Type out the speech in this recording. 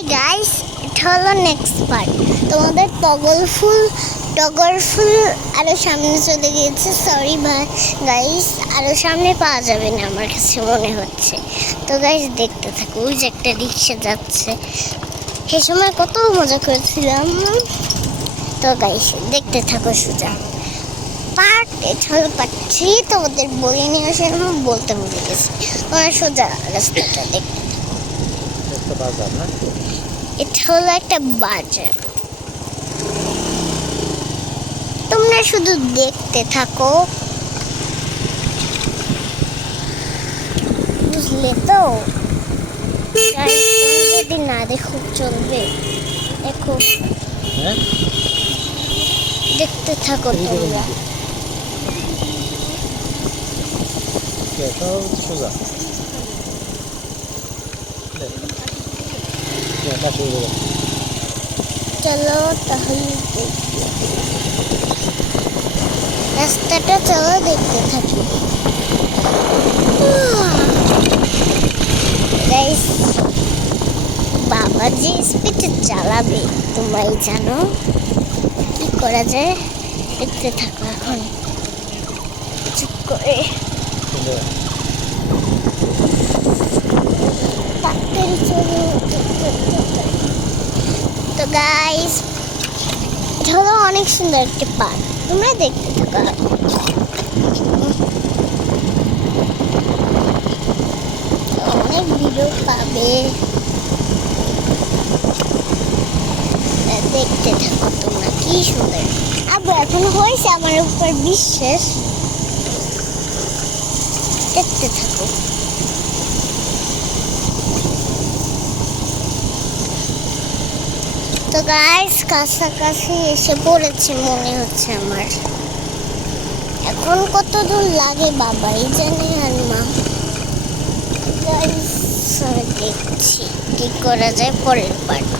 High guys এটা হলো next part তোমাদের টগল ফুল টগর ফুল আরও সামনে চলে গিয়েছে। সরি ভাই গাইস আরও সামনে পাওয়া যাবে না আমার কাছে মনে হচ্ছে। তো গাইস দেখতে থাকো, ওই যে একটা রিক্সা যাচ্ছে। সে সময় কত মজা করেছিলাম। তো গাইস দেখতে থাকো সোজা। পার্ট এটা হলো পার্ট থ্রি তোমাদের বই নিয়ে আসে বলতে ভুলে গেছি। তোমরা সোজা রাস্তাটা দেখতে একটা বাজার না? এটা হলো একটা বাজার। তোমরা শুধু দেখতে থাকো। বুঝলে তো? যদি না দেখো চলবে। দেখো। হ্যাঁ? দেখতে থাকো তোমরা। সোজা দেখ। কে, পাশে উঠে গেছে। চলো তাহলে রাস্তাটা চলো দেখতে থাকি। বাবা যে স্পিডে চালাবে, তোমরাই জানো। কি করা যায়? দেখতে থাকো এখন। চুপ করে সুন্দর। তাড়াতাড়ি চলো তো গাইস এটা অনেক সুন্দর একটি পার্ক। তোমরা দেখতে থাকো। অনেক ভিডিও পাবে। দেখতে থাকো তোমরা, কি সুন্দর। আবার এখন হয়েছে আমার উপর বিশ্বাস। দেখতে থাকো। তো গাইস কাছাকাছি এসে পড়েছে মনে হচ্ছে আমার। এখন কত দূর লাগে বাবাই জানে আর মা গাইস দেখছি কি করা যায় পরের পার্ট